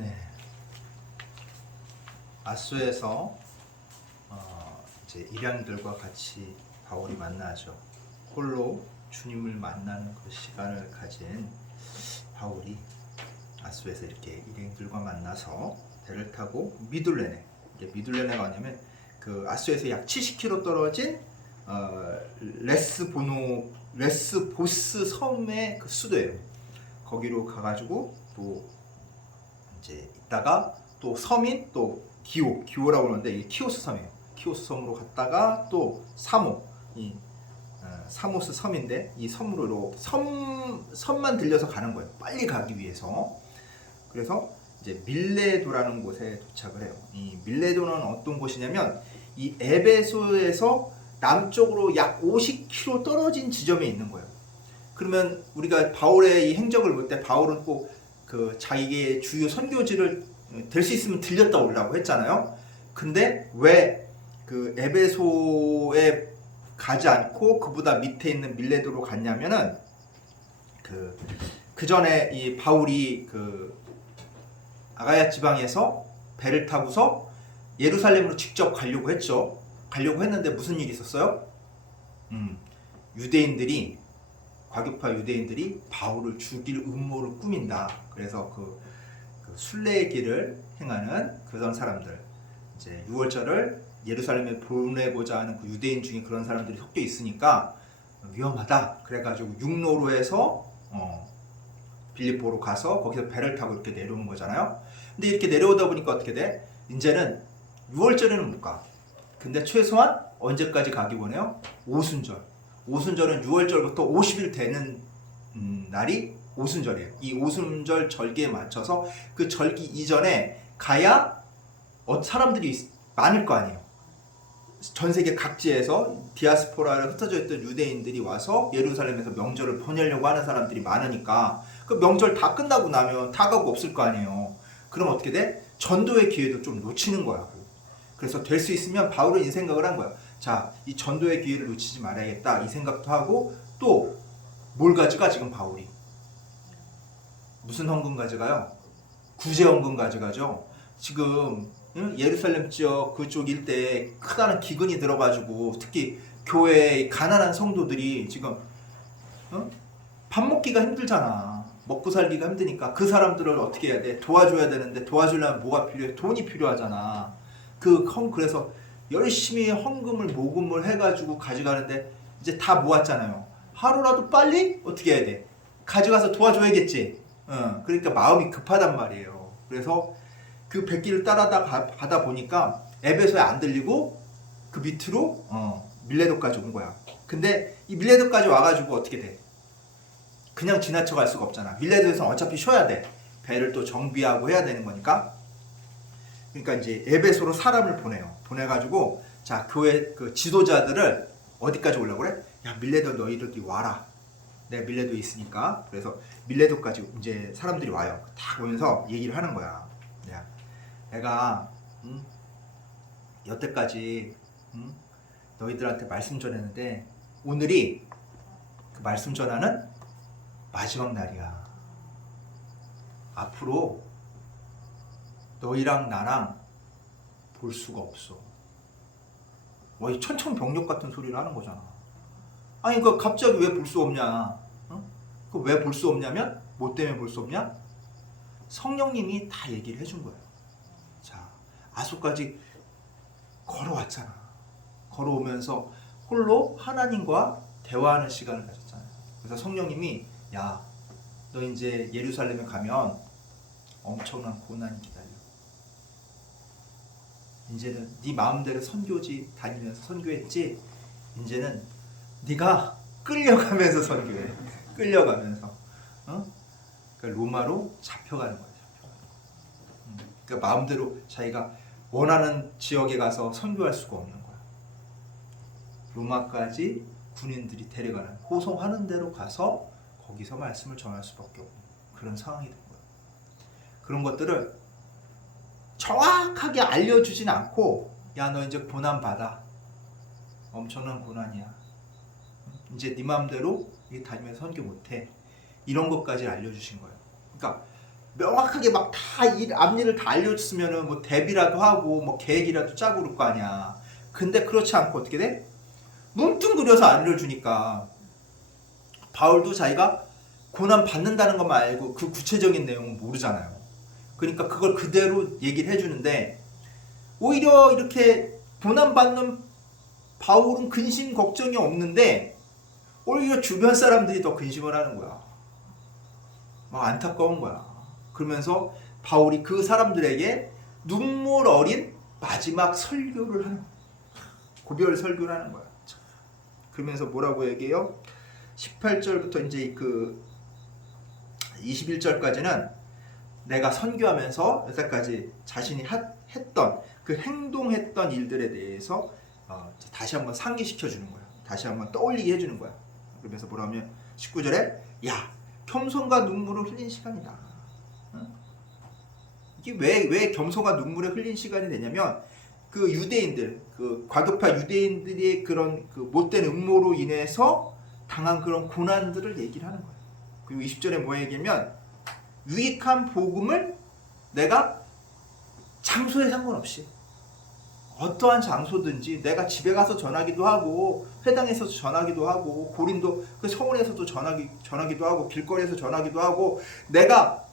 네, 아소에서 이제 일양들과 같이 바울이 만나죠. 홀로 주님을 만나는 그 시간을 가진 바울이 아소에서 이렇게 일행들과 만나서 배를 타고 미둘레네. 이게 미둘레네가 뭐냐면 그 아소에서 약 70km 떨어진 레스보스 섬의 그 수도예요. 거기로 가가지고 또 이제 있다가 또 섬인 또 기오라고 그러는데 이게 키오스 섬이에요. 키오스 섬으로 갔다가 또 사모, 이 사모스 섬인데 이 섬으로 섬만 들려서 가는 거예요. 빨리 가기 위해서. 그래서 이제 밀레도라는 곳에 도착을 해요. 이 밀레도는 어떤 곳이냐면 이 에베소에서 남쪽으로 약 50km 떨어진 지점에 있는 거예요. 그러면 우리가 바울의 이 행적을 볼 때 바울은 꼭 그 자기의 주요 선교지를 될 수 있으면 들렸다 오려고 했잖아요. 근데 왜 그 에베소에 가지 않고 그보다 밑에 있는 밀레도로 갔냐면은 그 전에 이 바울이 그 아가야 지방에서 배를 타고서 예루살렘으로 직접 가려고 했죠. 가려고 했는데 무슨 일이 있었어요? 유대인들이 과교파 유대인들이 바울을 죽일 음모를 꾸민다. 그래서 그 순례의 길을 행하는 그런 사람들, 이제 유월절을 예루살렘에 보내고자 하는 그 유대인 중에 그런 사람들이 섞여 있으니까 위험하다. 그래가지고 육로로 해서 빌립보로 가서 거기서 배를 타고 이렇게 내려오는 거잖아요. 근데 이렇게 내려오다 보니까 어떻게 돼? 이제는 6월절에는 못 가. 근데 최소한 언제까지 가기 원해요? 오순절. 오순절은 6월절부터 50일 되는 날이 오순절이에요. 이 오순절 절기에 맞춰서 그 절기 이전에 가야 사람들이 많을 거 아니에요. 전 세계 각지에서 디아스포라를 흩어져 있던 유대인들이 와서 예루살렘에서 명절을 보내려고 하는 사람들이 많으니까 그 명절 다 끝나고 나면 다 가고 없을 거 아니에요. 그럼 어떻게 돼? 전도의 기회도 좀 놓치는 거야. 그래서 될 수 있으면 바울은 이 생각을 한 거야. 자, 이 전도의 기회를 놓치지 말아야겠다. 이 생각도 하고 또 뭘 가져가 지금 바울이? 무슨 헌금 가져가요? 구제헌금 가져가죠. 지금 예루살렘 지역 그쪽 일대에 크다는 기근이 들어가지고 특히 교회의 가난한 성도들이 지금 밥 먹기가 힘들잖아. 먹고 살기가 힘드니까 그 사람들을 어떻게 해야 돼? 도와줘야 되는데 도와주려면 뭐가 필요해? 돈이 필요하잖아. 그래서 열심히 헌금을 모금을 해가지고 가져가는데 이제 다 모았잖아요. 하루라도 빨리 어떻게 해야 돼? 가져가서 도와줘야겠지. 그러니까 마음이 급하단 말이에요. 그래서 그 백길을 가다 보니까 에베소에 안 들리고 그 밑으로 밀레도까지 온 거야. 근데 이 밀레도까지 와가지고 어떻게 돼? 그냥 지나쳐 갈 수가 없잖아. 밀레도에서는 어차피 쉬어야 돼. 배를 또 정비하고 해야 되는 거니까. 그러니까 이제 에베소로 사람을 보내요. 보내가지고 자 교회 그 지도자들을 어디까지 오려고 그래? 야 밀레도 너희들이 와라. 내가 밀레도에 있으니까. 그래서 밀레도까지 이제 사람들이 와요. 다 오면서 얘기를 하는 거야. 야, 내가 여태까지 너희들한테 말씀 전했는데 오늘이 그 말씀 전하는 마지막 날이야. 앞으로 너희랑 나랑 볼 수가 없어. 이 천천병력 같은 소리를 하는 거잖아. 아니 그 갑자기 왜 볼 수 없냐? 그 왜 볼 수 없냐면 뭐 때문에 볼 수 없냐? 성령님이 다 얘기를 해준 거예요. 자, 아소까지 걸어왔잖아. 걸어오면서 홀로 하나님과 대화하는 시간을 가졌잖아요. 그래서 성령님이 야, 너 이제 예루살렘에 가면 엄청난 고난이 기다려. 이제는 네 마음대로 선교지 다니면서 선교했지. 이제는 네가 끌려가면서 선교해. 끌려가면서 그러니까 로마로 잡혀가는 거야. 그러니까 마음대로 자기가 원하는 지역에 가서 선교할 수가 없는 거야. 로마까지 군인들이 데려가는 호송하는 대로 가서 거기서 말씀을 전할 수밖에 없는 그런 상황이 된 거야. 그런 것들을 정확하게 알려주진 않고 야 너 이제 고난 받아. 엄청난 고난이야. 이제 네 마음대로 다니면서 선교 못해. 이런 것까지 알려주신 거예요. 그러니까 명확하게 막 다 앞일을 다 알려줬으면은 뭐 대비라도 하고 뭐 계획이라도 짜고 그럴 거 아니야. 근데 그렇지 않고 어떻게 돼? 뭉뚱그려서 알려주니까 바울도 자기가 고난 받는다는 것만 알고 그 구체적인 내용은 모르잖아요. 그러니까 그걸 그대로 얘기를 해주는데 오히려 이렇게 고난 받는 바울은 근심 걱정이 없는데 오히려 주변 사람들이 더 근심을 하는 거야. 막 안타까운 거야. 그러면서 바울이 그 사람들에게 눈물 어린 마지막 설교를 하는 거야. 고별 설교를 하는 거야. 그러면서 뭐라고 얘기해요? 18절부터 이제 그 21절까지는 내가 선교하면서 여기까지 자신이 했던 그 행동했던 일들에 대해서 다시 한번 상기시켜 주는 거야. 다시 한번 떠올리게 해주는 거야. 그러면서 뭐라 하면 19절에 야 겸손과 눈물을 흘린 시간이다. 이게 왜 겸손과 눈물을 흘린 시간이 되냐면 그 유대인들, 그 과교파 유대인들의 그런 그 못된 음모로 인해서 당한 그런 고난들을 얘기를 하는 거예요. 그리고 20절에 뭐 얘기하면 유익한 복음을 내가 장소에 상관없이 어떠한 장소든지 내가 집에 가서 전하기도 하고 회당에서 전하기도 하고 고린도 그 서원에서도 전하기도 하고 길거리에서 전하기도 하고 내가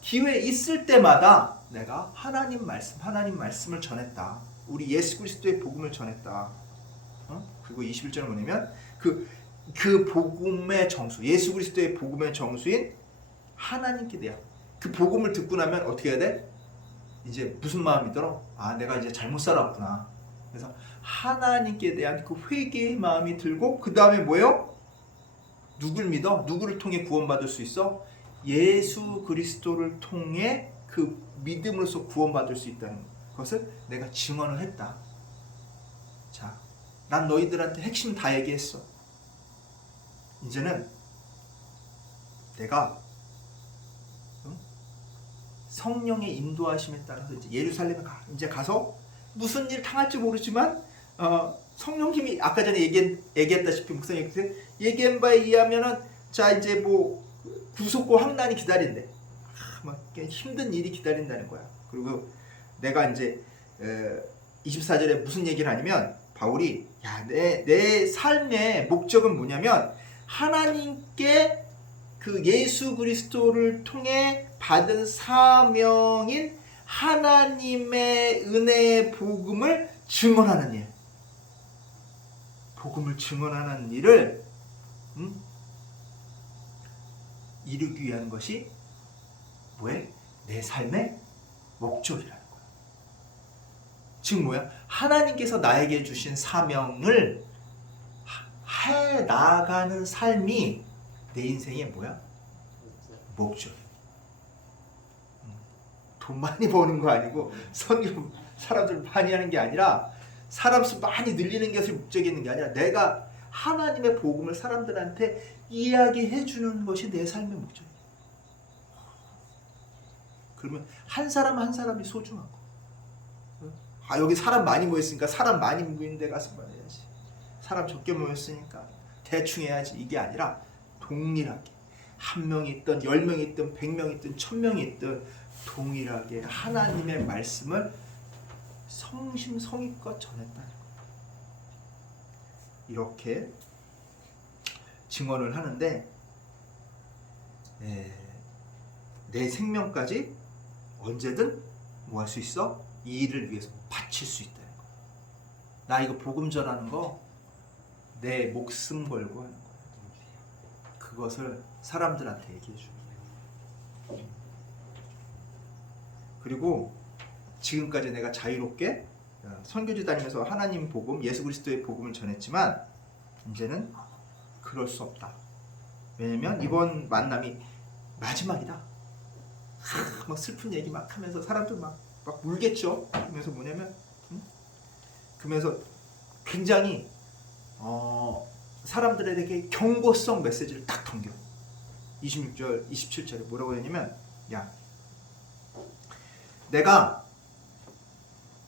기회 있을 때마다 내가 하나님 말씀을 전했다. 우리 예수 그리스도의 복음을 전했다. 그리고 21절은 뭐냐면 그 복음의 정수, 예수 그리스도의 복음의 정수인 하나님께 대한 그 복음을 듣고 나면 어떻게 해야 돼? 이제 무슨 마음이 들어? 아, 내가 이제 잘못 살았구나. 그래서 하나님께 대한 그 회개의 마음이 들고 그 다음에 뭐예요? 누굴 믿어? 누구를 통해 구원받을 수 있어? 예수 그리스도를 통해 그 믿음으로써 구원받을 수 있다는 것을 내가 증언을 했다. 자, 난 너희들한테 핵심 다 얘기했어. 이제는 내가 성령의 인도하심에 따라서 이제 예루살렘에 이제 가서 무슨 일 당할지 모르지만 성령님이 아까 전에 얘기했다시피 목사님 얘기한 바에 의하면은 자 이제 뭐 구속고 환난이 기다린대. 막 힘든 일이 기다린다는 거야. 그리고 내가 이제 24절에 무슨 얘기를 하냐면 바울이 야, 내 삶의 목적은 뭐냐면 하나님께 그 예수 그리스도를 통해 받은 사명인 하나님의 은혜의 복음을 증언하는 일. 복음을 증언하는 일을 이루기 위한 것이 뭐예요? 내 삶의 목적이라는 거야. 즉 뭐야? 하나님께서 나에게 주신 사명을 해 나가는 삶이 내 인생의 뭐야? 목적. 돈 많이 버는 거 아니고 선교 사람들 많이 하는 게 아니라 사람 수 많이 늘리는 것이 목적이 있는 게 아니라 내가 하나님의 복음을 사람들한테 이야기해 주는 것이 내 삶의 목적이야. 그러면 한 사람 한 사람이 소중한 거. 아 여기 사람 많이 모였으니까 사람 많이 모인 데 가서 말해야지. 사람 적게 모였으니까 대충 해야지. 이게 아니라 동일하게 한 명이 있든 10명이 있든 100명이 있든 1000명이 있든 동일하게 하나님의 말씀을 성심성의껏 전했다는 거예요. 이렇게 증언을 하는데 내 생명까지 언제든 뭐 할 수 있어? 이 일을 위해서 바칠 수 있다는 거예요. 나 이거 복음 전하는 거 내 목숨 걸고 하는 거예요. 그것을 사람들한테 얘기해 주는 거예요. 그리고 지금까지 내가 자유롭게 선교지 다니면서 하나님 복음, 예수 그리스도의 복음을 전했지만 이제는 그럴 수 없다. 왜냐면 이번 만남이 마지막이다. 막 슬픈 얘기 막 하면서 사람들 막 울겠죠. 그러면서 뭐냐면 그러면서 굉장히 사람들에게 경고성 메시지를 딱 던져. 26절, 27절에 뭐라고 했냐면 야 내가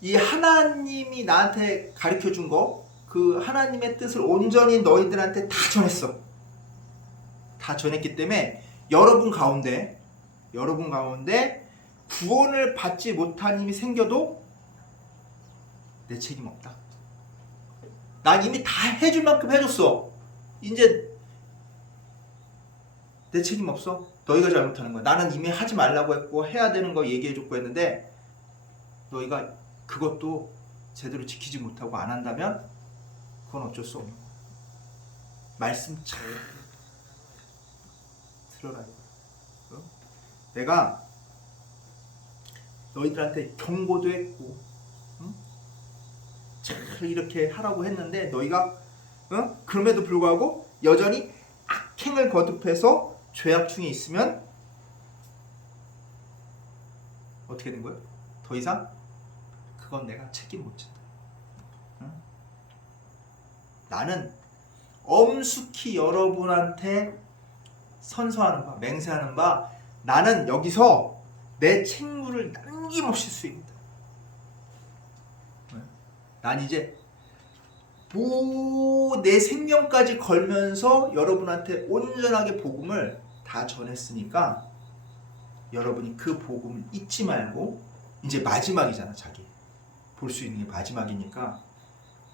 이 하나님이 나한테 가르쳐 준 거 그 하나님의 뜻을 온전히 너희들한테 다 전했어. 다 전했기 때문에 여러분 가운데 여러분 가운데 구원을 받지 못한 힘이 생겨도 내 책임 없다. 난 이미 다 해줄 만큼 해줬어. 이제 내 책임 없어. 너희가 잘못하는 거야. 나는 이미 하지 말라고 했고 해야 되는 거 얘기해줬고 했는데 너희가 그것도 제대로 지키지 못하고 안 한다면 그건 어쩔 수 없는 거야. 말씀 잘 들어라. 내가 너희들한테 경고도 했고 잘 이렇게 하라고 했는데 너희가 그럼에도 불구하고 여전히 악행을 거듭해서 죄악 중에 있으면 어떻게 된 거예요? 더 이상 그건 내가 책임 못 진다. 나는 엄숙히 여러분한테 선서하는 바, 맹세하는 바, 나는 여기서 내 책무를 남김없이 수행한다. 난 이제 내 생명까지 걸면서 여러분한테 온전하게 복음을 다 전했으니까 여러분이 그 복음을 잊지 말고, 이제 마지막이잖아. 자기 볼 수 있는 게 마지막이니까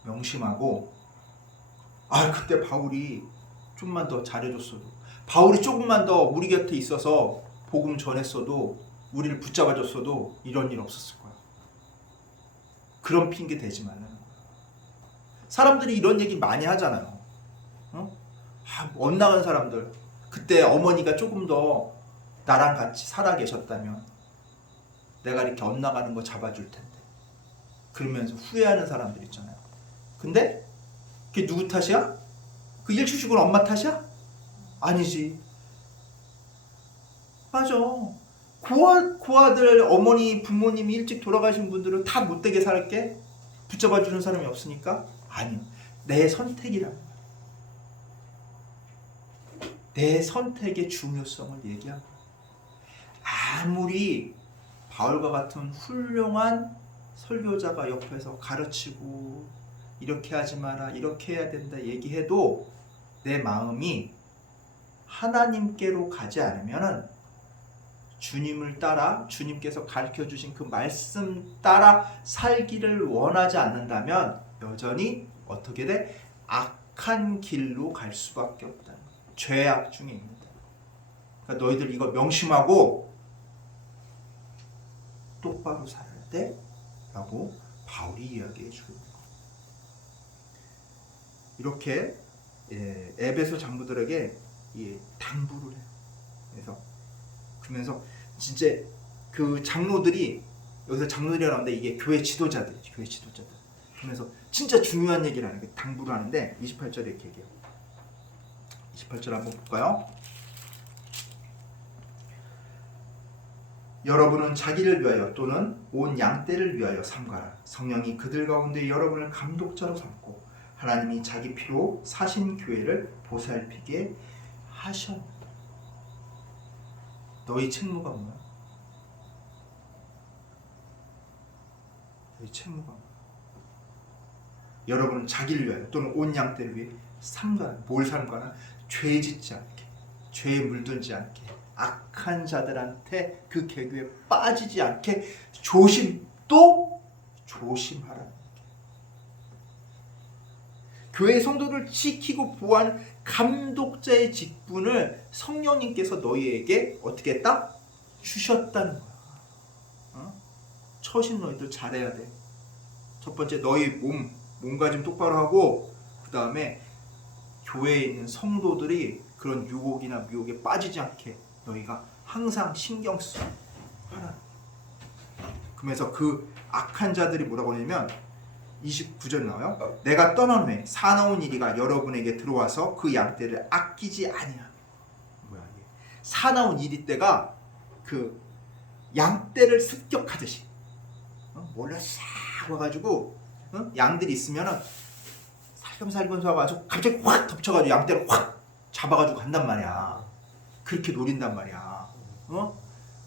명심하고, 그때 바울이 좀만 더 잘해줬어도, 바울이 조금만 더 우리 곁에 있어서 복음 전했어도, 우리를 붙잡아줬어도 이런 일 없었을 거야. 그런 핑계 대지 말라는 거야. 사람들이 이런 얘기 많이 하잖아요. 엇나간 사람들, 그때 어머니가 조금 더 나랑 같이 살아 계셨다면 내가 이렇게 엇나가는 거 잡아줄 텐데, 그러면서 후회하는 사람들 있잖아요. 근데 그게 누구 탓이야? 그 일 주시고 엄마 탓이야? 아니지. 맞아. 고아들 어머니 부모님이 일찍 돌아가신 분들은 다 못되게 살게 붙잡아주는 사람이 없으니까? 아니요. 내 선택이란 말이야. 내 선택의 중요성을 얘기한 거야. 아무리 바울과 같은 훌륭한 설교자가 옆에서 가르치고 이렇게 하지 마라, 이렇게 해야 된다 얘기해도 내 마음이 하나님께로 가지 않으면, 주님을 따라 주님께서 가르쳐주신 그 말씀 따라 살기를 원하지 않는다면 여전히 어떻게 돼? 악한 길로 갈 수밖에 없다는 거야. 죄악 중에 있는다. 그러니까 너희들 이거 명심하고 똑바로 살아야 돼 라고 바울이 이야기해 주고 있는 거야. 이렇게 에베소 장로들에게 당부를 해요. 그러면서 진짜 그 장로들이, 여기서 장로들이 나오는데 이게 교회 지도자들이지, 교회 지도자들. 그러면서 진짜 중요한 얘기를 하는 게 당부를 하는데 28절에 이렇게 얘기해요. 28절 한번 볼까요? 여러분은 자기를 위하여 또는 온 양떼를 위하여 삼가라. 성령이 그들 가운데 여러분을 감독자로 삼고 하나님이 자기 피로 사신 교회를 보살피게 하셨다. 너희 책무가 뭐야? 너희 책무가 뭐야? 여러분은 자기를 위하여 또는 온 양떼를 위해 삼가라. 뭘 삼가라? 죄 짓지 않게, 죄에 물들지 않게, 악한 자들한테 그 계교에 빠지지 않게 조심하라는 얘기. 교회 성도를 지키고 보호하는 감독자의 직분을 성령님께서 너희에게 어떻게 했다? 주셨다는 거야. 처신 너희들 잘해야 돼. 첫 번째, 너희 몸가짐 똑바로 하고, 그 다음에 교회에 있는 성도들이 그런 유혹이나 미혹에 빠지지 않게 너희가 항상 신경 쓰라. 그러면서 그 악한 자들이 뭐라고 하냐면 29절 나와요. 내가 떠난 후에 사나운 이리가 여러분에게 들어와서 그 양떼를 아끼지 아니하며. 뭐야 이게? 사나운 이리 때가 그 양떼를 습격하듯이 몰래 싹 와가지고 양들이 있으면은 살금살금 와가지고 갑자기 확 덮쳐가지고 양떼를 확 잡아가지고 간단 말이야. 그렇게 노린단 말이야.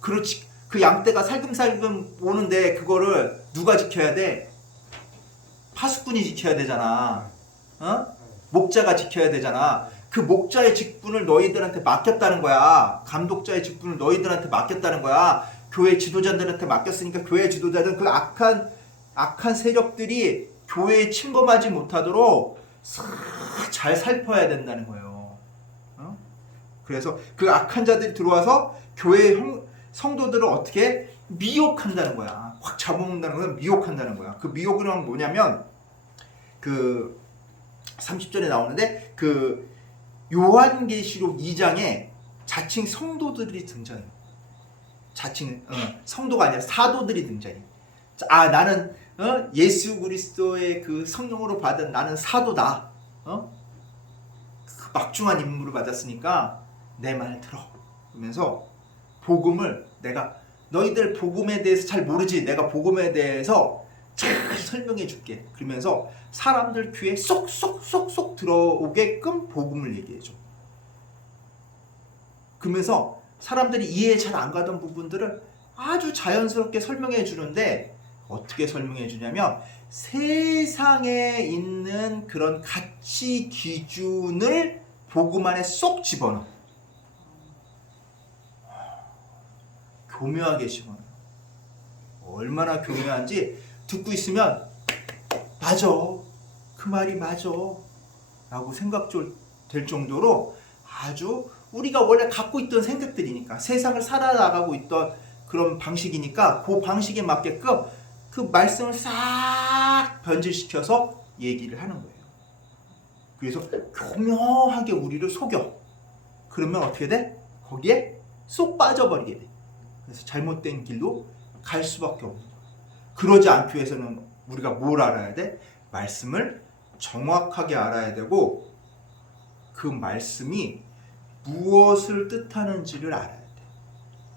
그렇지. 그 양떼가 살금살금 오는데 그거를 누가 지켜야 돼? 파수꾼이 지켜야 되잖아. 목자가 지켜야 되잖아. 그 목자의 직분을 너희들한테 맡겼다는 거야. 감독자의 직분을 너희들한테 맡겼다는 거야. 교회 지도자들한테 맡겼으니까 교회 지도자들은 그 악한 세력들이 교회에 침범하지 못하도록 잘 살펴야 된다는 거예요. 그래서 그 악한 자들이 들어와서 교회 성도들을 어떻게 미혹한다는 거야. 확 잡아먹는다는 거야. 미혹한다는 거야. 그 미혹은 뭐냐면 그 30절에 나오는데 그 요한계시록 2장에 자칭 성도들이 등장해요. 자칭 성도가 아니라 사도들이 등장해요. 나는 예수 그리스도의 그 성령으로 받은 나는 사도다. 그 막중한 임무를 받았으니까 내 말 들어. 그러면서 복음을 내가 너희들 복음에 대해서 잘 모르지. 내가 복음에 대해서 잘 설명해 줄게. 그러면서 사람들 귀에 쏙쏙쏙쏙 들어오게끔 복음을 얘기해 줘. 그러면서 사람들이 이해 잘 안 가던 부분들을 아주 자연스럽게 설명해 주는데 어떻게 설명해 주냐면 세상에 있는 그런 가치 기준을 복음 안에 쏙 집어넣어. 교묘하게 집어넣어. 얼마나 교묘한지 듣고 있으면 맞아. 그 말이 맞아. 라고 생각될 정도로 아주 우리가 원래 갖고 있던 생각들이니까 세상을 살아나가고 있던 그런 방식이니까 그 방식에 맞게끔 그 말씀을 싹 변질시켜서 얘기를 하는 거예요. 그래서 교묘하게 우리를 속여. 그러면 어떻게 돼? 거기에 쏙 빠져버리게 돼. 그래서 잘못된 길로 갈 수밖에 없는 거예요. 그러지 않기 위해서는 우리가 뭘 알아야 돼? 말씀을 정확하게 알아야 되고 그 말씀이 무엇을 뜻하는지를 알아야 돼.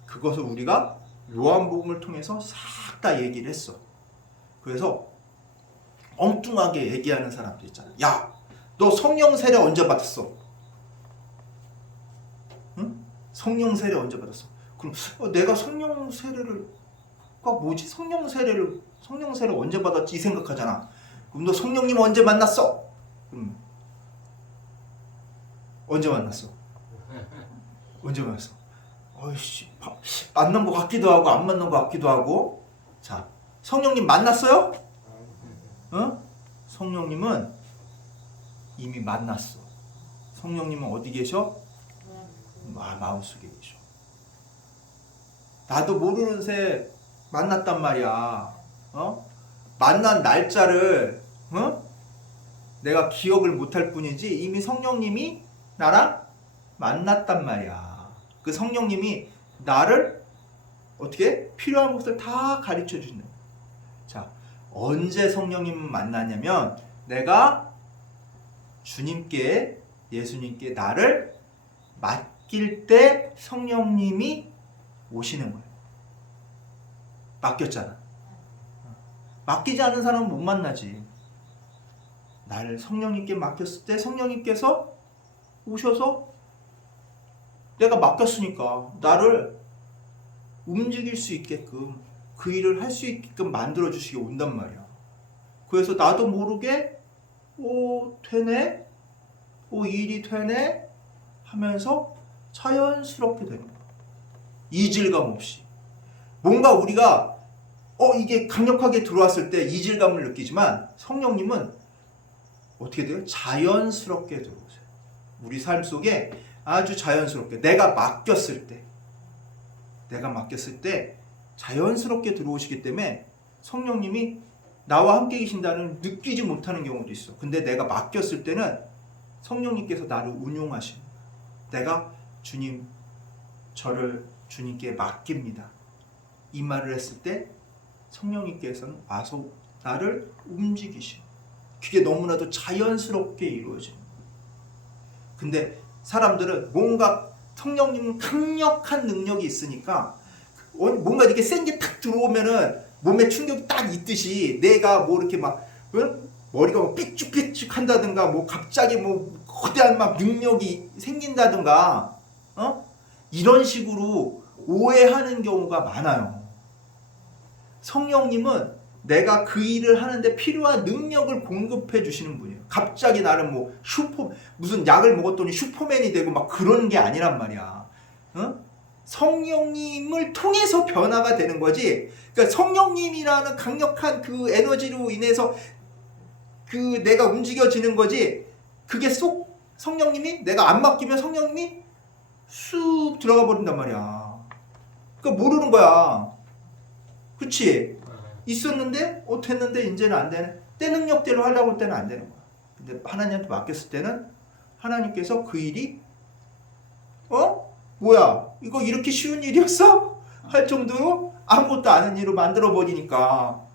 그것을 우리가 요한복음을 통해서 싹 다 얘기를 했어. 그래서 엉뚱하게 얘기하는 사람들 있잖아. 야, 너 성령 세례 언제 받았어? 응? 성령 세례 언제 받았어? 그럼 내가 성령 세례를 뭐지? 성령 세례를 언제 받았지? 이 생각하잖아. 그럼 너 성령님 언제 만났어? 언제 만났어? 언제 만났어? 어이씨, 만난 것 같기도 하고 안 만난 것 같기도 하고. 자, 성령님 만났어요? 성령님은 이미 만났어. 성령님은 어디 계셔? 마음속에 계셔. 나도 모르는 새 만났단 말이야. 만난 날짜를 내가 기억을 못할 뿐이지 이미 성령님이 나랑 만났단 말이야. 그 성령님이 나를 어떻게 필요한 것을 다 가르쳐 준다. 자, 언제 성령님을 만나냐면 내가 주님께 예수님께 나를 맡길 때 성령님이 오시는 거예요. 맡겼잖아. 맡기지 않은 사람은 못 만나지. 나를 성령님께 맡겼을 때 성령님께서 오셔서 내가 맡겼으니까 나를 움직일 수 있게끔 그 일을 할 수 있게끔 만들어 주시게 온단 말이야. 그래서 나도 모르게 되네? 일이 되네? 하면서 자연스럽게 되는 거야. 이질감 없이. 뭔가 우리가 이게 강력하게 들어왔을 때 이질감을 느끼지만 성령님은 어떻게 돼요? 자연스럽게 들어오세요. 우리 삶 속에 아주 자연스럽게 내가 맡겼을 때 자연스럽게 들어오시기 때문에 성령님이 나와 함께 계신다는 느끼지 못하는 경우도 있어. 근데 내가 맡겼을 때는 성령님께서 나를 운용하시는 거야. 내가 주님, 저를 주님께 맡깁니다. 이 말을 했을 때 성령님께서는 와서 나를 움직이시는 거야. 그게 너무나도 자연스럽게 이루어지는 거야. 근데 사람들은 뭔가 성령님은 강력한 능력이 있으니까 뭔가 이렇게 센 게 탁 들어오면은 몸에 충격이 딱 있듯이 내가 뭐 이렇게 막 머리가 뭐 삐쭉삐쭉 한다든가 뭐 갑자기 뭐 거대한 막 능력이 생긴다든가 이런 식으로 오해하는 경우가 많아요. 성령님은 내가 그 일을 하는데 필요한 능력을 공급해 주시는 분이에요. 갑자기 나를 뭐 무슨 약을 먹었더니 슈퍼맨이 되고 막 그런 게 아니란 말이야. 어? 성령님을 통해서 변화가 되는 거지. 그러니까 성령님이라는 강력한 그 에너지로 인해서 그 내가 움직여지는 거지. 그게 쏙 성령님이 내가 안 맡기면 성령님이 쑥 들어가 버린단 말이야. 그러니까 모르는 거야. 그치? 있었는데 됐는데 이제는 안 되네. 때 능력대로 하려고 할 때는 안 되는 거야. 근데 하나님한테 맡겼을 때는 하나님께서 그 일이 뭐야 이거 이렇게 쉬운 일이었어? 할 정도로 아무것도 아닌 일로 만들어 버리니까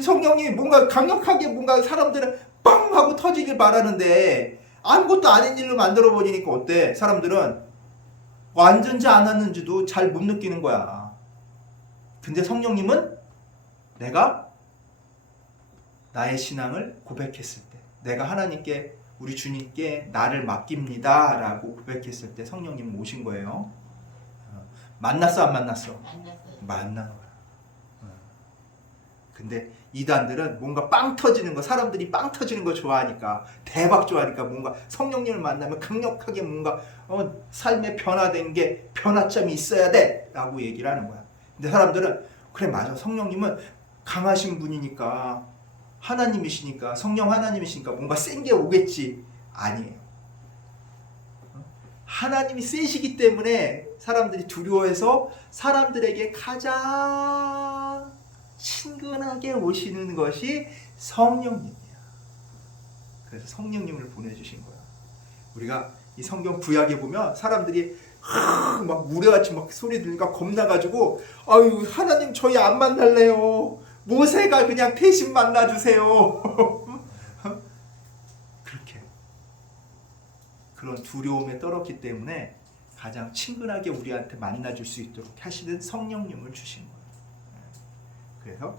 성령이 뭔가 강력하게 뭔가 사람들은 빵 하고 터지길 바라는데 아무것도 아닌 일로 만들어 버리니까 어때? 사람들은 왔는지 안 왔는지도 잘 못 느끼는 거야. 근데 성령님은 내가 나의 신앙을 고백했을 때, 내가 하나님께 우리 주님께 나를 맡깁니다 라고 고백했을 때 성령님 오신 거예요. 만났어 안 만났어? 만난 거야. 근데 이단들은 뭔가 빵 터지는 거, 사람들이 빵 터지는 거 좋아하니까, 대박 좋아하니까 뭔가 성령님을 만나면 강력하게 뭔가 삶의 변화된 게 변화점이 있어야 돼 라고 얘기를 하는 거야. 근데 사람들은 그래 맞아, 성령님은 강하신 분이니까, 하나님이시니까, 성령 하나님이시니까 뭔가 센 게 오겠지. 아니에요. 하나님이 세시기 때문에 사람들이 두려워해서 사람들에게 가장 친근하게 오시는 것이 성령님이야. 그래서 성령님을 보내주신 거야. 우리가 이 성경 구약에 보면 사람들이 막 우레같이 막 소리 들으니까 겁나가지고 아유 하나님 저희 안 만날래요. 모세가 그냥 대신 만나주세요. 그렇게 그런 두려움에 떨었기 때문에 가장 친근하게 우리한테 만나줄 수 있도록 하시는 성령님을 주신 거예요. 그래서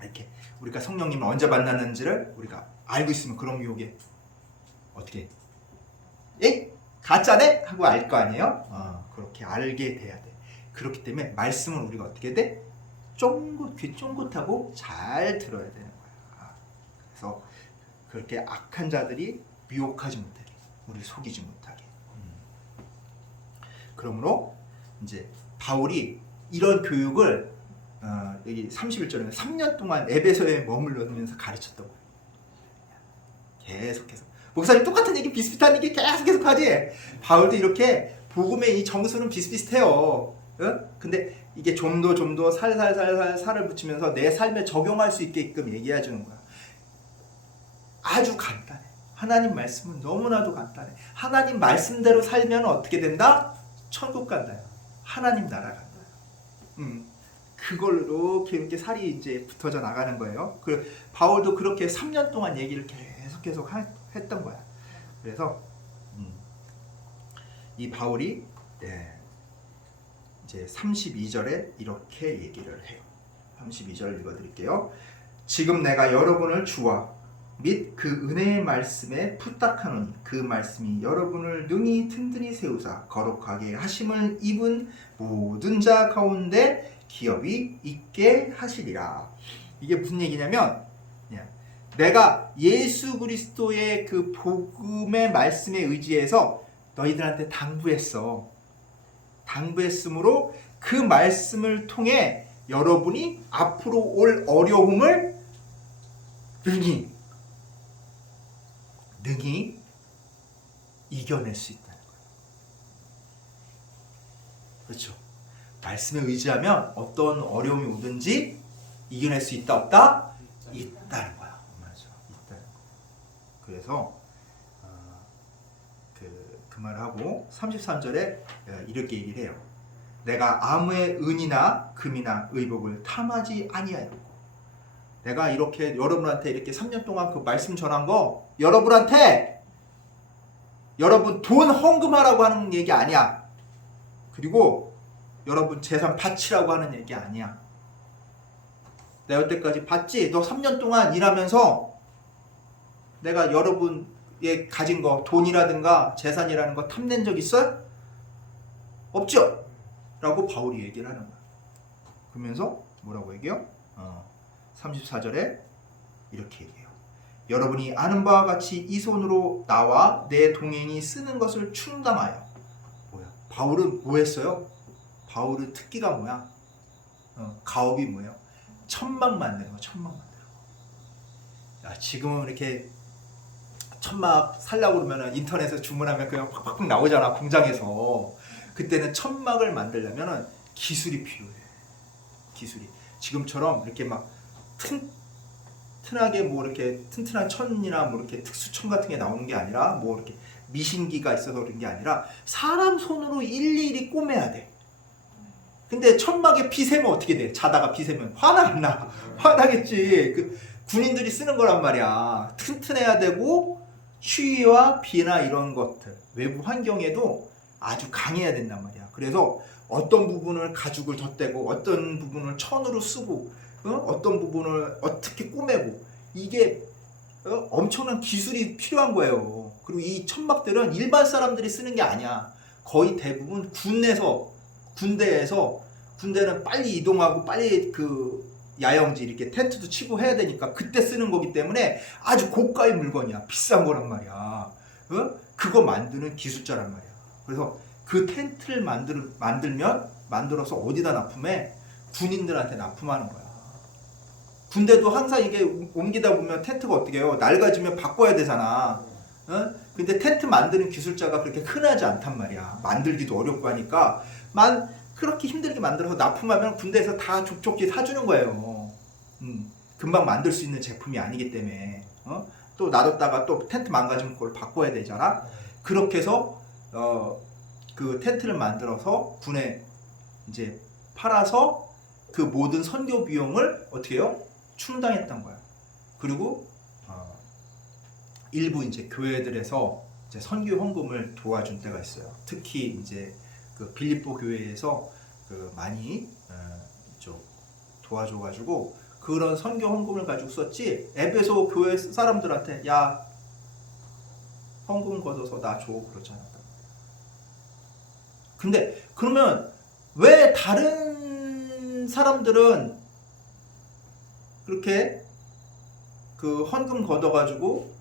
이렇게 우리가 성령님을 언제 만나는지를 우리가 알고 있으면 그럼 요게 어떻게 가짜네? 하고 알 거 아니에요? 그렇게 알게 돼야 돼. 그렇기 때문에 말씀을 우리가 어떻게 돼? 귀 쫑긋하고 잘 들어야 되는 거야. 그래서 그렇게 악한 자들이 미혹하지 못하게, 우리를 속이지 못하게. 그러므로 이제 바울이 이런 교육을 여기 31절에 3년 동안 에베소에 머물러면서 가르쳤던 거예요. 계속해서 목사님 똑같은 얘기 비슷비슷한 얘기 계속 하지. 바울도 이렇게 복음의 이 정수는 비슷비슷해요. 근데 이게 좀 더 살살 살을 붙이면서 내 삶에 적용할 수 있게끔 얘기해 주는 거야. 아주 간단해. 하나님 말씀은 너무나도 간단해. 하나님 말씀대로 살면 어떻게 된다? 천국 간다. 하나님 나라 간다. 그걸로 이렇게 살이 이제 붙어져 나가는 거예요. 바울도 그렇게 3년 동안 얘기를 계속 했던 거야. 그래서 이 바울이 이제 32절에 이렇게 얘기를 해요. 32절 읽어드릴게요. 지금 내가 여러분을 주와 및 그 은혜의 말씀에 부탁하노니 그 말씀이 여러분을 능히 든든히 세우사 거룩하게 하심을 입은 모든 자 가운데 기업이 있게 하시리라. 이게 무슨 얘기냐면 내가 예수 그리스도의 그 복음의 말씀에 의지해서 너희들한테 당부했으므로 그 말씀을 통해 여러분이 앞으로 올 어려움을 능히 이겨낼 수 있다는 거예요. 그렇죠. 말씀에 의지하면 어떤 어려움이 오든지 이겨낼 수 있다 없다? 있다는 거야. 맞아. 있다는 거. 그래서 그 말을 하고 33절에 이렇게 얘기를 해요. 내가 아무의 은이나 금이나 의복을 탐하지 아니하였고, 내가 이렇게 여러분한테 이렇게 3년 동안 그 말씀 전한 거 여러분한테 여러분 돈 헌금하라고 하는 얘기 아니야. 그리고 여러분 재산 바치라고 하는 얘기 아니야. 내가 여태까지 봤지? 너 3년 동안 일하면서 내가 여러분의 가진 거, 돈이라든가 재산이라는 거 탐낸 적 있어요? 없죠? 라고 바울이 얘기를 하는 거야. 그러면서 뭐라고 얘기해요? 34절에 이렇게 얘기해요. 여러분이 아는 바와 같이 이 손으로 나와 내 동행이 쓰는 것을 충당하여. 뭐야? 바울은 뭐 했어요? 바울은 특기가 뭐야? 가업이 뭐예요? 천막 만드는 거, 천막 만드는 거. 야, 지금은 이렇게 천막 살려고 그러면 인터넷에서 주문하면 그냥 팍팍팍 나오잖아, 공장에서. 그때는 천막을 만들려면 기술이 필요해. 기술이. 지금처럼 이렇게 막 튼튼하게 뭐 이렇게 튼튼한 천이나 뭐 이렇게 특수천 같은 게 나오는 게 아니라 뭐 이렇게 미신기가 있어서 그런 게 아니라 사람 손으로 일일이 꼬매야 돼. 근데 천막에 비 새면 어떻게 돼? 자다가 비 새면 화나 안 나? 화나겠지. 그 군인들이 쓰는 거란 말이야. 튼튼해야 되고 추위와 비나 이런 것들 외부 환경에도 아주 강해야 된단 말이야. 그래서 어떤 부분을 가죽을 덧대고 어떤 부분을 천으로 쓰고 어떤 부분을 어떻게 꼬매고 이게 엄청난 기술이 필요한 거예요. 그리고 이 천막들은 일반 사람들이 쓰는 게 아니야. 거의 대부분 군대는 빨리 이동하고 빨리 그 야영지 이렇게 텐트도 치고 해야 되니까 그때 쓰는 거기 때문에 아주 고가의 물건이야. 비싼 거란 말이야. 그거 만드는 기술자란 말이야. 그래서 그 텐트를 만들어서 어디다 납품해? 군인들한테 납품하는 거야. 군대도 항상 이게 옮기다 보면 텐트가 어떻게 해요? 낡아지면 바꿔야 되잖아. 근데 텐트 만드는 기술자가 그렇게 흔하지 않단 말이야. 만들기도 어렵고 하니까 그렇게 힘들게 만들어서 납품하면 군대에서 다 족족히 사주는 거예요. 금방 만들 수 있는 제품이 아니기 때문에. 또 놔뒀다가 또 텐트 망가지면 그걸 바꿔야 되잖아. 그렇게 해서 그 텐트를 만들어서 군에 이제 팔아서 그 모든 선교 비용을 어떻게 해요? 충당했던 거야. 그리고 일부 이제 교회들에서 이제 선교 헌금을 도와준 때가 있어요. 특히 이제 그 빌립보 교회에서 그 많이 좀 도와줘가지고 그런 선교 헌금을 가지고 썼지. 에베소 교회 사람들한테 야 헌금 걷어서 나 줘 그러지 않았다. 근데 그러면 왜 다른 사람들은 그렇게 그 헌금 걷어가지고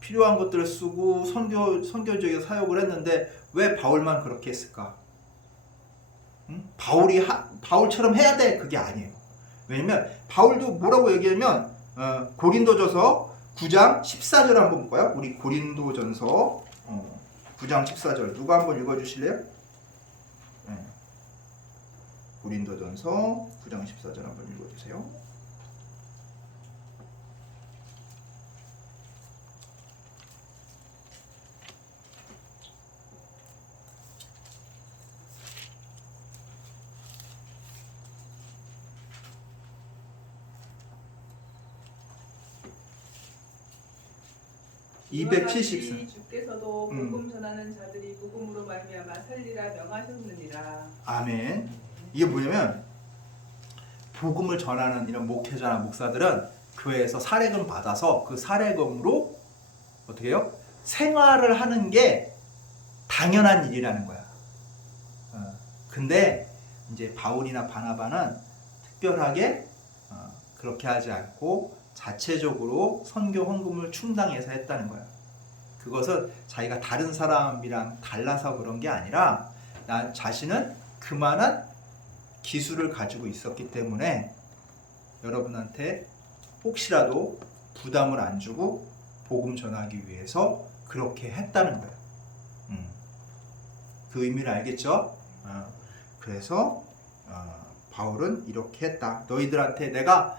필요한 것들을 쓰고 선교적인 사역을 했는데 왜 바울만 그렇게 했을까? 바울처럼 해야 돼 그게 아니에요. 왜냐면 바울도 뭐라고 얘기하면 고린도전서 9장 14절 한번 볼까요? 우리 고린도전서 9장 14절 누가 한번 읽어주실래요? 고린도전서 9장 14절 한번 읽어주세요. 이와 같이 274. 주께서도 복음 전하는 자들이 복음으로 말미암아 살리라 명하셨느니라. 아멘. 이게 뭐냐면 복음을 전하는 이런 목회자나 목사들은 교회에서 사례금 받아서 그 사례금으로 어떻게 해요? 생활을 하는 게 당연한 일이라는 거야. 근데 이제 바울이나 바나바는 특별하게 그렇게 하지 않고 자체적으로 선교 헌금을 충당해서 했다는 거야. 그것은 자기가 다른 사람이랑 달라서 그런 게 아니라 나 자신은 그만한 기술을 가지고 있었기 때문에 여러분한테 혹시라도 부담을 안 주고 복음 전하기 위해서 그렇게 했다는 거예요. 그 의미를 알겠죠? 그래서 바울은 이렇게 했다. 너희들한테 내가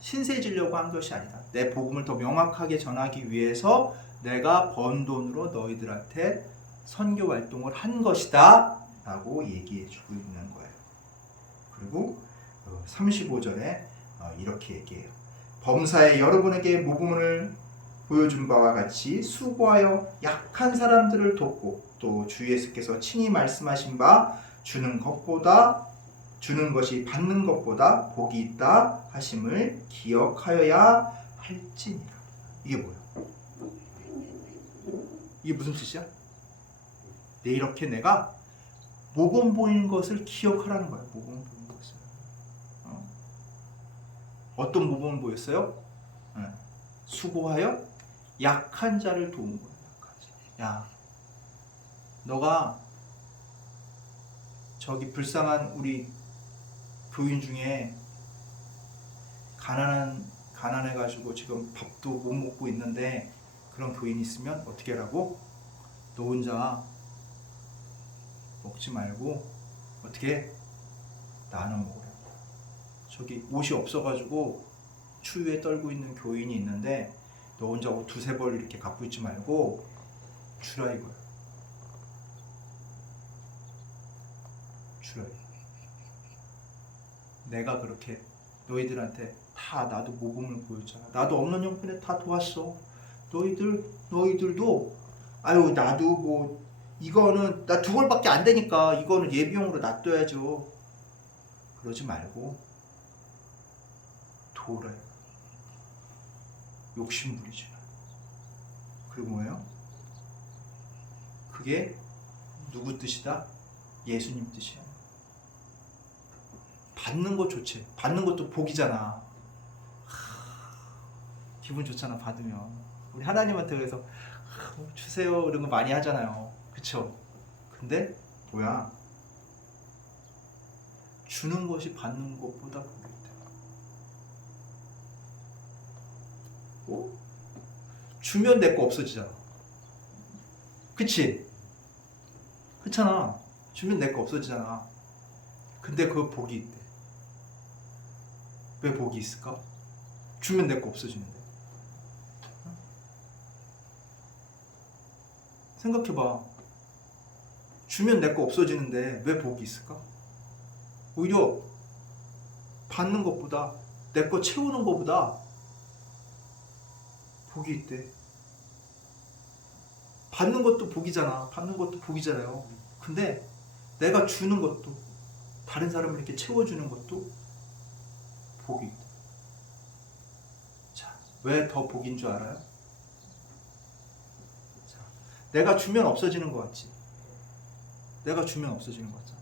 신세 지려고 한 것이 아니다. 내 복음을 더 명확하게 전하기 위해서 내가 번 돈으로 너희들한테 선교 활동을 한 것이다 라고 얘기해 주고 있는 거예요. 그리고 35절에 이렇게 얘기해요. 범사에 여러분에게 모범을 보여준 바와 같이 수고하여 약한 사람들을 돕고 또 주 예수께서 친히 말씀하신 바 주는 것이 받는 것보다 복이 있다 하심을 기억하여야 할지니라. 이게 뭐예요? 이게 무슨 뜻이야? 이렇게 내가 모범 보이는 것을 기억하라는 거야. 모범 보이는 것을. 어떤 모범을 보였어요? 수고하여 약한 자를 도운 거예요. 야, 너가 저기 불쌍한 우리 교인 중에 가난해가지고 지금 밥도 못 먹고 있는데 그런 교인이 있으면 어떻게 하라고? 너 혼자 먹지 말고 어떻게 나눠 먹으라고. 저기 옷이 없어가지고 추위에 떨고 있는 교인이 있는데 너 혼자 옷 두세 벌 이렇게 갖고 있지 말고 주라 이거야. 주라. 내가 그렇게 너희들한테 다 나도 모범을 보였잖아. 나도 없는 형편에 다 도왔어. 너희들도 아유 나도 뭐 이거는 나 2벌밖에 안 되니까 이거는 예비용으로 놔둬야죠. 그러지 말고 도우라. 욕심 부리지 마. 그리고 뭐예요? 그게 누구 뜻이다? 예수님 뜻이야. 받는 거 좋지. 받는 것도 복이잖아. 기분 좋잖아 받으면. 우리 하나님한테 그래서 주세요 이런 거 많이 하잖아요. 그쵸? 근데 뭐야? 주는 것이 받는 것보다 복이 있다. 어? 주면 내 거 없어지잖아. 그치? 그렇잖아. 주면 내 거 없어지잖아. 근데 그 복이 있대. 왜 복이 있을까? 주면 내 거 없어지는데. 생각해봐. 주면 내 거 없어지는데 왜 복이 있을까? 오히려 받는 것보다 내 거 채우는 것보다 복이 있대. 받는 것도 복이잖아. 받는 것도 복이잖아요. 근데 내가 주는 것도 다른 사람을 이렇게 채워주는 것도 복이 있다. 자, 왜 더 복인 줄 알아요? 자, 내가 주면 없어지는 것 같지? 내가 주면 없어지는 것 같잖아.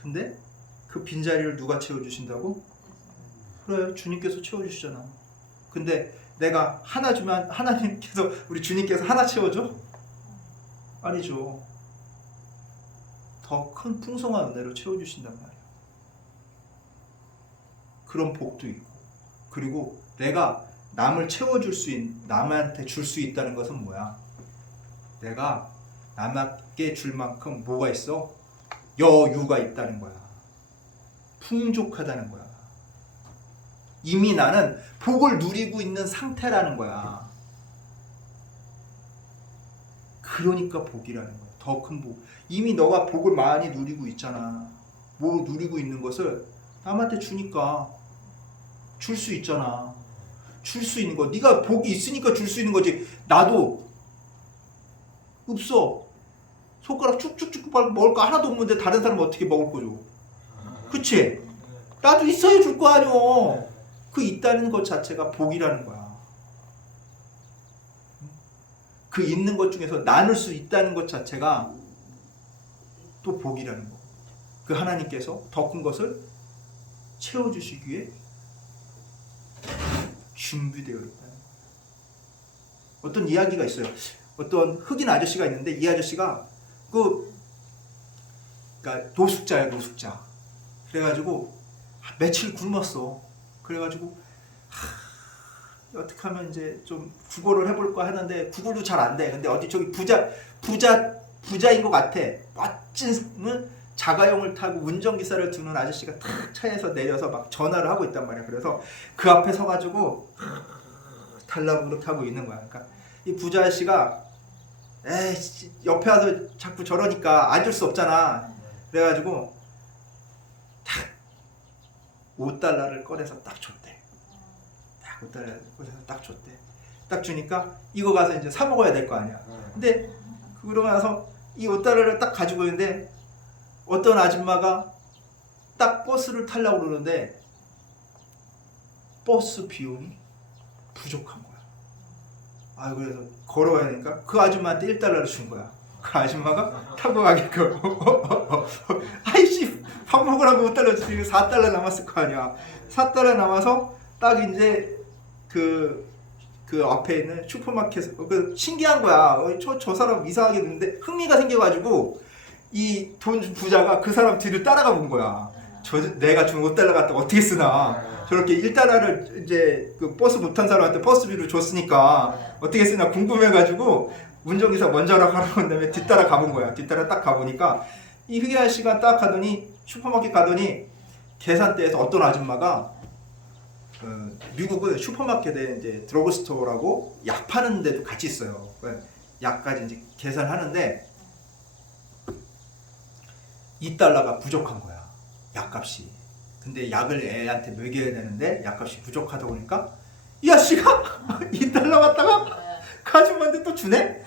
근데 그 빈자리를 누가 채워주신다고? 그래, 주님께서 채워주시잖아. 근데 내가 하나 주면 하나님께서 우리 주님께서 하나 채워줘? 아니죠. 더 큰 풍성한 은혜로 채워주신단 말이야. 그런 복도 있고, 그리고 내가 남을 채워줄 수 있는, 남한테 줄 수 있다는 것은 뭐야? 내가 남에게 줄 만큼 뭐가 있어? 여유가 있다는 거야. 풍족하다는 거야. 이미 나는 복을 누리고 있는 상태라는 거야. 그러니까 복이라는 거야. 더 큰 복. 이미 너가 복을 많이 누리고 있잖아. 뭐 누리고 있는 것을 남한테 주니까 줄 수 있잖아. 줄 수 있는 거. 네가 복이 있으니까 줄 수 있는 거지. 나도 없어. 손가락 쭉쭉쭉 먹을 거 하나도 없는데 다른 사람은 어떻게 먹을 거죠? 그치? 나도 있어야 줄 거 아니오. 그 있다는 것 자체가 복이라는 거야. 그 있는 것 중에서 나눌 수 있다는 것 자체가 또 복이라는 거. 그 하나님께서 더 큰 것을 채워주시기 위해 준비되어 있다는 거. 어떤 이야기가 있어요. 어떤 흑인 아저씨가 있는데 이 아저씨가 그러니까 노숙자예요, 노숙자. 그래가지고 며칠 굶었어. 그래가지고 어떻게 하면 이제 좀 구걸을 해볼까 하는데 구걸도 잘 안 돼. 근데 어디 저기 부자인 것 같아. 멋진 자가용을 타고 운전기사를 두는 아저씨가 탁 차에서 내려서 막 전화를 하고 있단 말이야. 그래서 그 앞에 서가지고 달라고 그렇게 하고 있는 거야. 그러니까 이 부자 아저씨가 에이 옆에 와서 자꾸 저러니까 앉을 수 없잖아. 그래가지고 딱 $5를 꺼내서 딱 줬대. 딱 $5를 꺼내서 딱 줬대. 딱 주니까 이거 가서 이제 사 먹어야 될 거 아니야. 근데 그러고 나서 이 $5를 딱 가지고 있는데 어떤 아줌마가 딱 버스를 타려고 그러는데 버스 비용이 부족한 거야. 아, 그래서 걸어와야 되니까 그 아줌마한테 $1를 준 거야. 그 아줌마가 타고 가게끔. 아이씨, 밥 먹으라고 5달러 줬으니까 4달러 남았을 거 아니야. 4달러 남아서 딱 이제 그 앞에 있는 슈퍼마켓, 신기한 거야. 저 사람 이상하게 됐는데 흥미가 생겨가지고 이 돈 부자가 그 사람 뒤를 따라가 본 거야. 내가 준 5달러 갖다가 어떻게 쓰나. 저렇게 1달러를 이제 그 버스 못한 사람한테 버스비로 줬으니까 어떻게 쓰나 궁금해가지고 운전기사 먼저 가라고 한 다음에 뒤따라 가본 거야. 뒤따라 딱 가보니까 이 회개할 시간 딱 가더니 슈퍼마켓 가더니 계산대에서 어떤 아줌마가 미국은 슈퍼마켓에 이제 드러그스토어라고 약 파는 데도 같이 있어요. 약까지 이제 계산하는데 2달러가 부족한 거야. 약값이. 근데 약을 애한테 먹여야 되는데 약값이 부족하다 보니까 이 아씨가 2달러 갖다가 그 아줌마한테 또 주네?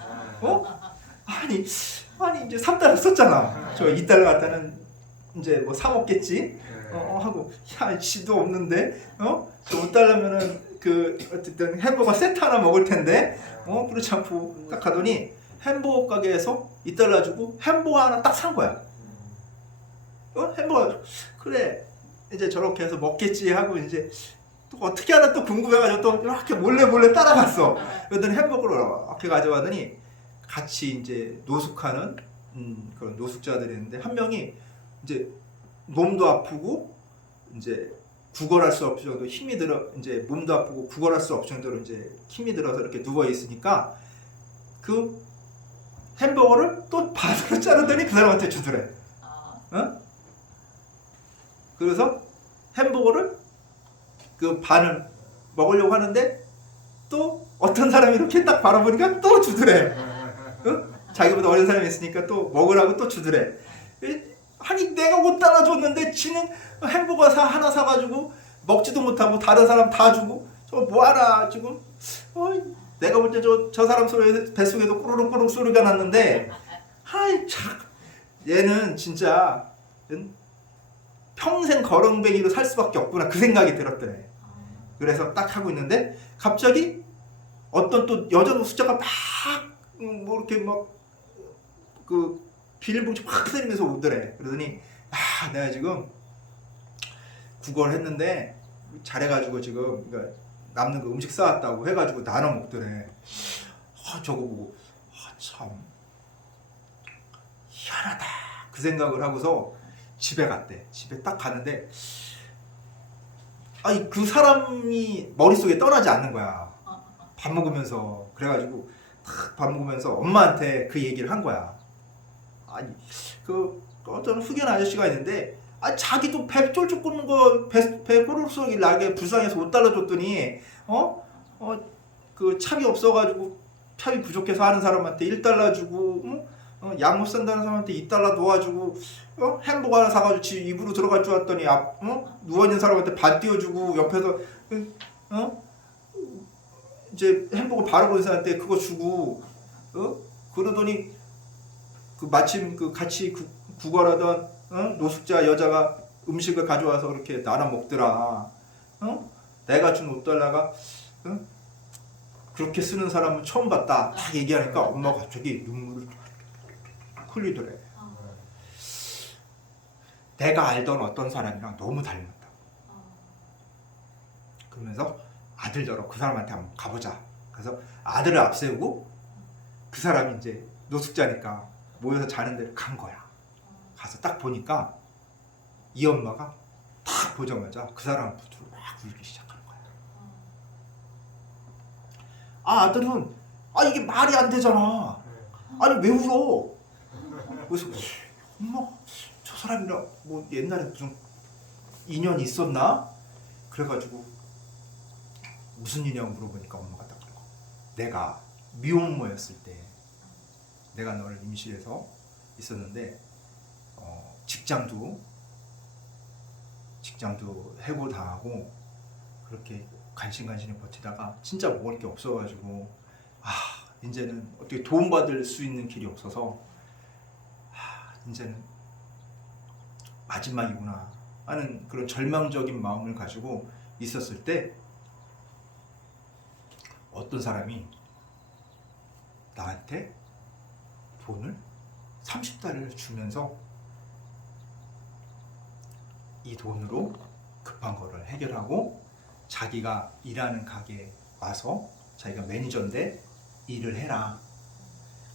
아니 이제 3달러 썼잖아. 저 2달러 갖다는 이제 뭐 사 먹겠지? 하고 야 씨도 없는데 저 5달러면은 그 어쨌든 햄버거 세트 하나 먹을 텐데 그렇지 않고 딱 가더니 햄버거 가게에서 2달러 주고 햄버거 하나 딱 산 거야. 햄버거 그래 이제 저렇게 해서 먹겠지 하고 이제 또 어떻게 하나 또 궁금해가지고 또 이렇게 몰래 따라갔어. 그러더니 햄버거를 이렇게 가져가더니 같이 이제 노숙하는 그런 노숙자들이 있는데 한 명이 이제 몸도 아프고 이제 구걸할 수 없을 정도 힘이 들어 이제 몸도 아프고 구걸할 수 없을 정도로 이제 힘이 들어서 이렇게 누워 있으니까 그 햄버거를 또 반으로 자르더니 그 사람한테 주더래. 그래서 햄버거를 그 반을 먹으려고 하는데 또 어떤 사람이 이렇게 딱 바라보니까 또 주더래. 자기보다 어린 사람이 있으니까 또 먹으라고 또 주더래. 아니 내가 5달러 줬는데 지는 햄버거 하나 사가지고 먹지도 못하고 다른 사람 다 주고 저 뭐하나 지금 내가 볼 때 저 사람 소리 뱃속에도 꼬르륵 소리가 났는데 아이 참 얘는 진짜 평생 거렁뱅이로 살 수밖에 없구나 그 생각이 들었더래. 그래서 딱 하고 있는데 갑자기 어떤 또 여자 노숙자가 막 뭐 이렇게 막 그 비닐봉지 확 내리면서 오더래. 그러더니 내가 지금 구걸했는데 잘해가지고 지금 그러니까 남는 거 음식 싸왔다고 해가지고 나눠 먹더래. 저거 보고 참 희한하다 그 생각을 하고서 집에 갔대. 집에 딱 가는데 그 사람이 머릿속에 떠나지 않는 거야. 밥 먹으면서. 그래가지고 밥 먹으면서 엄마한테 그 얘기를 한 거야. 그 어떤 흑연 아저씨가 있는데 자기도 배 쫄쫄 끓는 거 배 꼬르륵 나게 불쌍해서 5달러 줬더니 그 차비 없어가지고 차비 부족해서 하는 사람한테 1달러 주고 약 못 산다는 사람한테 2달러 도와주고 햄버거 하나 사가지고 지 입으로 들어갈 줄 알았더니 누워있는 사람한테 반 띄워주고 옆에서 이제 햄버거 바르고 있는 사람한테 그거 주고 그러더니 그 마침 그 같이 구걸하던 노숙자 여자가 음식을 가져와서 그렇게 나눠 먹더라. 내가 준 5달러가 그렇게 쓰는 사람은 처음 봤다. 딱 얘기하니까 엄마가 갑자기 눈물을 흘리더래. 내가 알던 어떤 사람이랑 너무 닮았다. 그러면서 아들더러 그 사람한테 한번 가보자. 그래서 아들을 앞세우고 그 사람이 이제 노숙자니까 모여서 자는 데를 간 거야. 가서 딱 보니까 이 엄마가 딱 보자마자 그 사람 붙들고 막 울기 시작하는 거야. 아들은 이게 말이 안 되잖아. 아니 왜 울어? 그래서 엄마 저 사람이랑 뭐 옛날에 무슨 인연이 있었나? 그래가지고 무슨 인연 물어보니까 엄마가 딱 그러고 내가 미혼모였을 때 내가 너를 임실해서 있었는데 직장도 해고당하고 그렇게 간신간신히 버티다가 진짜 먹을 게 없어가지고 이제는 어떻게 도움받을 수 있는 길이 없어서 이제는 마지막이구나 하는 그런 절망적인 마음을 가지고 있었을 때 어떤 사람이 나한테 돈을 30달러를 주면서 이 돈으로 급한 거를 해결하고 자기가 일하는 가게에 와서 자기가 매니저인데 일을 해라.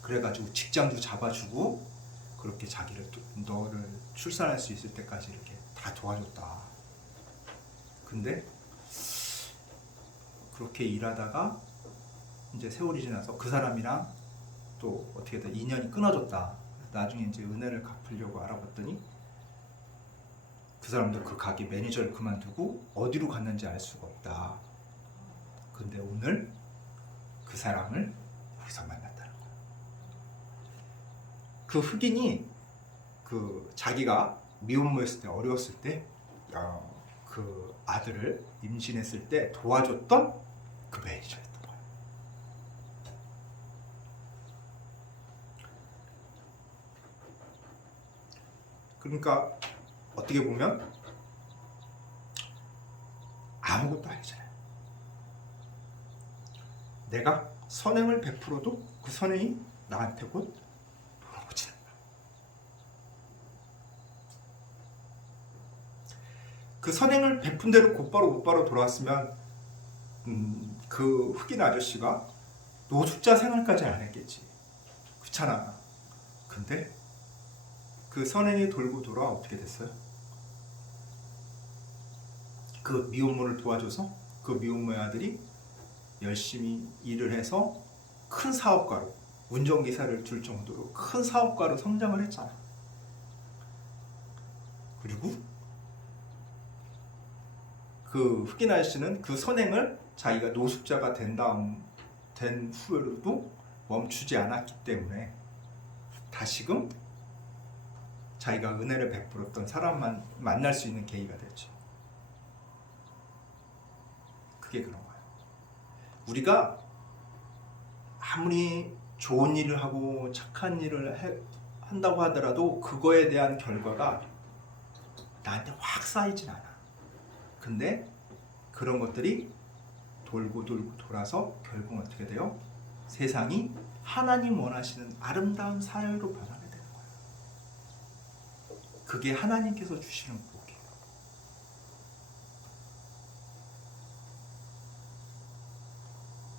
그래가지고 직장도 잡아주고 그렇게 자기를 너를 출산할 수 있을 때까지 이렇게 다 도와줬다. 근데 그렇게 일하다가 이제 세월이 지나서 그 사람이랑 또 어떻게든 인연이 끊어졌다. 나중에 이제 은혜를 갚으려고 알아봤더니 그 사람도 그 가게 매니저를 그만두고 어디로 갔는지 알 수가 없다. 근데 오늘 그 사람을 여기서 만났다는 거야. 그 흑인이 그 자기가 미혼모였을 때 어려웠을 때 그 아들을 임신했을 때 도와줬던 그 매니저였던 거야. 그러니까 어떻게 보면 아무것도 아니잖아요. 내가 선행을 베풀어도 그 선행이 나한테 곧 돌아오지 않는다. 그 선행을 베푼 대로 곧바로 돌아왔으면 그 흑인 아저씨가 노숙자 생활까지 안 했겠지. 그렇잖아. 근데 그 선행이 돌고 돌아 어떻게 됐어요? 그 미혼모를 도와줘서 그 미혼모의 아들이 열심히 일을 해서 큰 사업가로, 운전기사를 둘 정도로 큰 사업가로 성장을 했잖아. 그리고 그 흑인 아저씨는 그 선행을 자기가 노숙자가 된 후에도 멈추지 않았기 때문에 다시금 자기가 은혜를 베풀었던 사람만 만날 수 있는 계기가 됐죠. 그게 그런 거예요. 우리가 아무리 좋은 일을 하고 착한 일을 한다고 하더라도 그거에 대한 결과가 나한테 확 쌓이진 않아. 근데 그런 것들이 돌고 돌아서 결국은 어떻게 돼요? 세상이 하나님 원하시는 아름다운 사회로 변하게 되는 거예요. 그게 하나님께서 주시는 복이에요.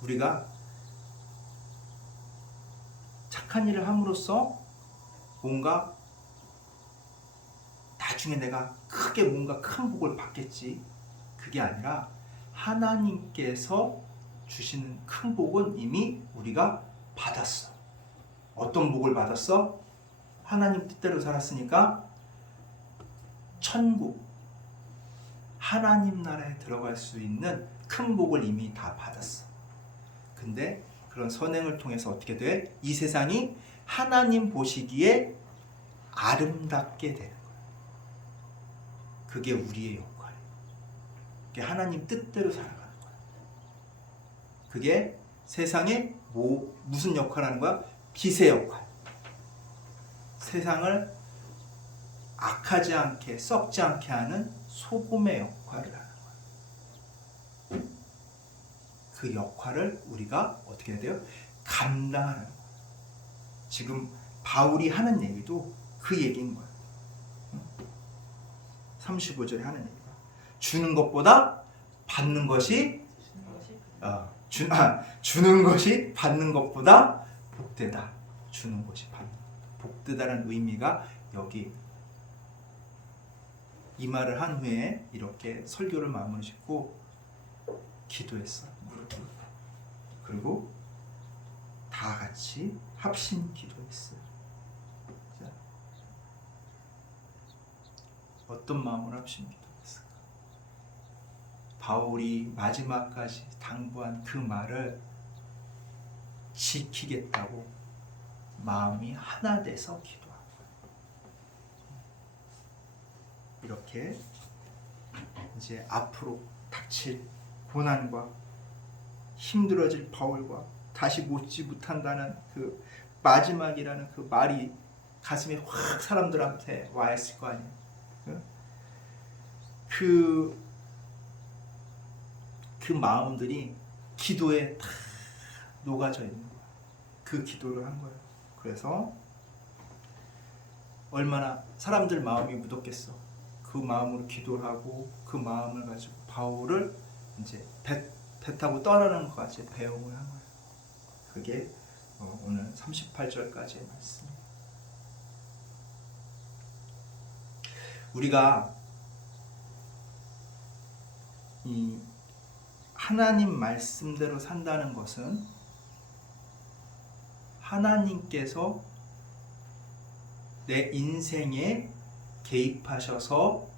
우리가 착한 일을 함으로써 뭔가 나중에 내가 크게 뭔가 큰 복을 받겠지. 그게 아니라 하나님께서 주시는 큰 복은 이미 우리가 받았어. 어떤 복을 받았어? 하나님 뜻대로 살았으니까 천국, 하나님 나라에 들어갈 수 있는 큰 복을 이미 다 받았어. 근데 그런 선행을 통해서 어떻게 돼? 이 세상이 하나님 보시기에 아름답게 되는 거야. 그게 우리의 역할이에요. 그게 하나님 뜻대로 살아가는 거야. 그게 세상에 무슨 역할을 하는 거야? 빛의 역할. 세상을 악하지 않게 썩지 않게 하는 소금의 역할을 하는 거야. 그 역할을 우리가 어떻게 해야 돼요? 감당하는 거야. 지금 바울이 하는 얘기도 그 얘기인 거야. 35절에 하는 얘기가 주는 것보다 받는 것이 주는 것이 받는 것보다 복되다. 주는 것이 받는 복되다라는 의미가 여기 이 말을 한 후에 이렇게 설교를 마무리 짓고 기도했어. 그리고 다 같이 합심 기도했어요. 자, 어떤 마음으로 합심 기도했을까? 바울이 마지막까지 당부한 그 말을 지키겠다고 마음이 하나 돼서 기도한 거예요. 이렇게 이제 앞으로 닥칠 고난과 힘들어질 바울과 다시 못지 못한다는 그 마지막이라는 그 말이 가슴에 확 사람들한테 와 있을 거 아니에요. 그 마음들이 기도에 다 녹아져 있는 거야. 그 기도를 한 거예요. 그래서 얼마나 사람들 마음이 무덥겠어. 그 마음으로 기도를 하고 그 마음을 가지고 바울을 이제 배 타고 떠나는 것까지 배웅을 한 거예요. 그게 오늘 38절까지의 말씀입니다. 우리가 이 하나님 말씀대로 산다는 것은 하나님께서 내 인생에 개입하셔서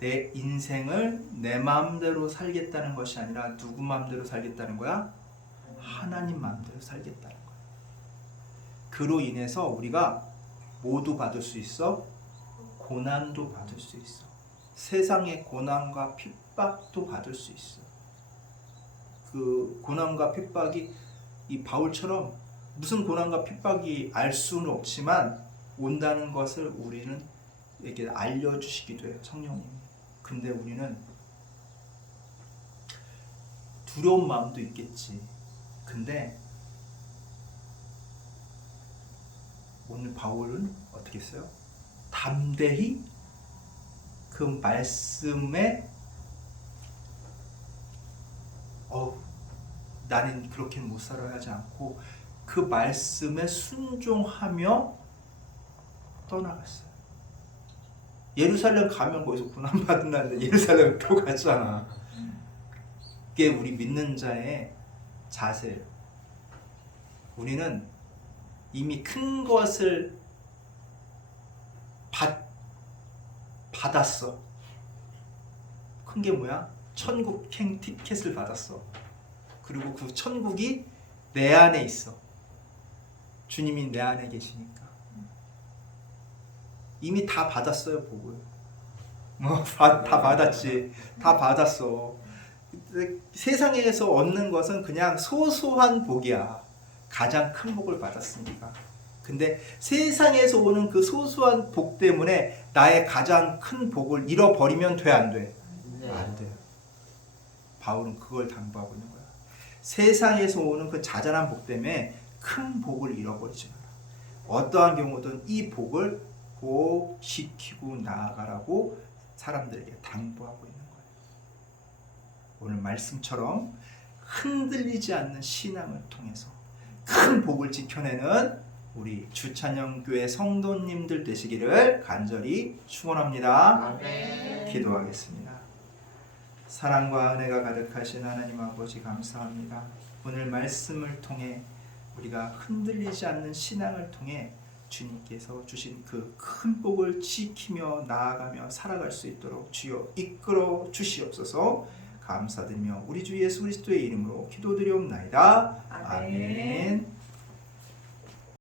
내 인생을 내 마음대로 살겠다는 것이 아니라 누구 마음대로 살겠다는 거야? 하나님 마음대로 살겠다는 거야. 그로 인해서 우리가 뭐도 받을 수 있어? 고난도 받을 수 있어. 세상의 고난과 핍박도 받을 수 있어. 그 고난과 핍박이 이 바울처럼 무슨 고난과 핍박이 알 수는 없지만 온다는 것을 우리는 에게 알려주시기도 해요, 성령님이. 근데 우리는 두려운 마음도 있겠지. 근데 오늘 바울은 어떻게 했어요? 담대히 그 말씀에 나는 그렇게는 못 살아야 하지 않고 그 말씀에 순종하며 떠나갔어요. 예루살렘 가면 거기서 고난받는다는데 예루살렘 또 갔잖아. 그게 우리 믿는 자의 자세예요. 우리는 이미 큰 것을 받았어. 큰 게 뭐야? 천국 티켓을 받았어. 그리고 그 천국이 내 안에 있어. 주님이 내 안에 계시니까. 이미 다 받았어요, 복을. 다 받았지. 다 받았어. 세상에서 얻는 것은 그냥 소소한 복이야. 가장 큰 복을 받았으니까. 근데 세상에서 오는 그 소소한 복 때문에 나의 가장 큰 복을 잃어버리면 돼, 안 돼? 네. 안 돼요. 바울은 그걸 당부하고 있는 거야. 세상에서 오는 그 자잘한 복 때문에 큰 복을 잃어버리지 마라. 어떠한 경우든 이 복을 꼭 지키고 나아가라고 사람들에게 당부하고 있는 거예요. 오늘 말씀처럼 흔들리지 않는 신앙을 통해서 큰 복을 지켜내는 우리 주찬영교회 성도님들 되시기를 간절히 축원합니다. 아멘. 기도하겠습니다. 사랑과 은혜가 가득하신 하나님 아버지 감사합니다. 오늘 말씀을 통해 우리가 흔들리지 않는 신앙을 통해 주님께서 주신 그 큰 복을 지키며 나아가며 살아갈 수 있도록 주여 이끌어 주시옵소서. 감사드리며 우리 주 예수 그리스도의 이름으로 기도드리옵나이다. 아멘. 아멘.